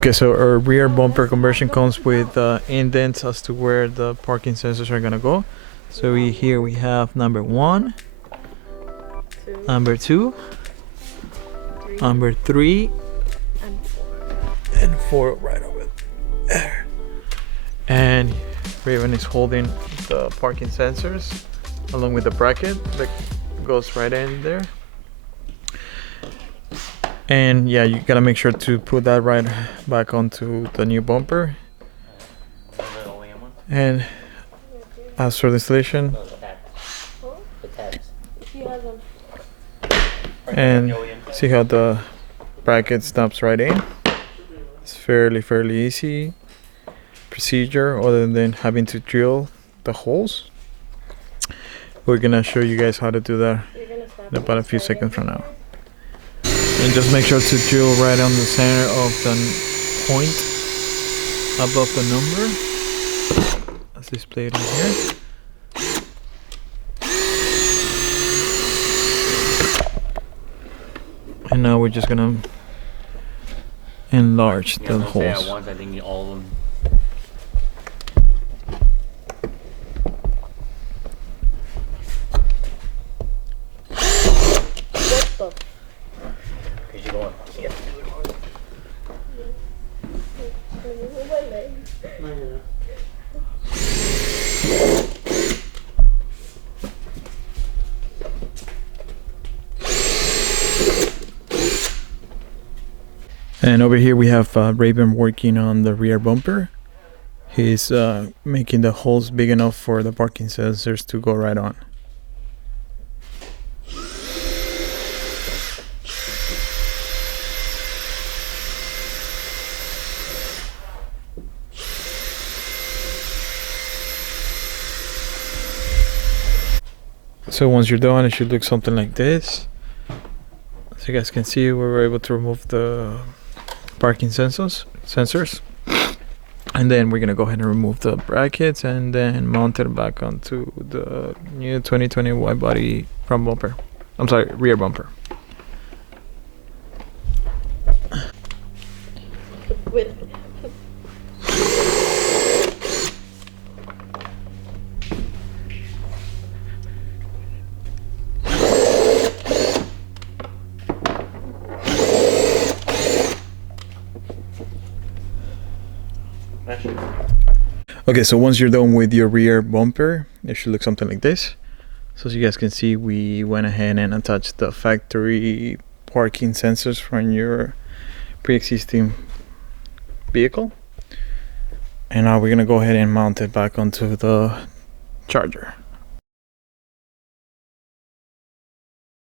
Okay, so our rear bumper conversion comes with indents as to where the parking sensors are gonna go. So here we have number 1, number 2, number 3, and 4 right over there. And Raven is holding the parking sensors along with the bracket that goes right in there. And yeah, you gotta make sure to put that right back onto the new bumper. And as for the installation, and see how the bracket snaps right in. It's fairly easy procedure, other than having to drill the holes. We're gonna show you guys how to do that in about a few seconds from now. And just make sure to drill right on the center of the point above the number, as displayed in here. And now we're just gonna enlarge the holes. I think all of them. And over here we have Raven working on the rear bumper. He's making the holes big enough for the parking sensors to go right on. So once you're done, it should look something like this. So you guys can see, we were able to remove the parking sensors, and then we're gonna go ahead and remove the brackets and then mount it back onto the new 2020 Widebody front bumper. I'm sorry, rear bumper. Okay, so once you're done with your rear bumper, it should look something like this. So as you guys can see, we went ahead and attached the factory parking sensors from your pre-existing vehicle. And now we're gonna go ahead and mount it back onto the charger.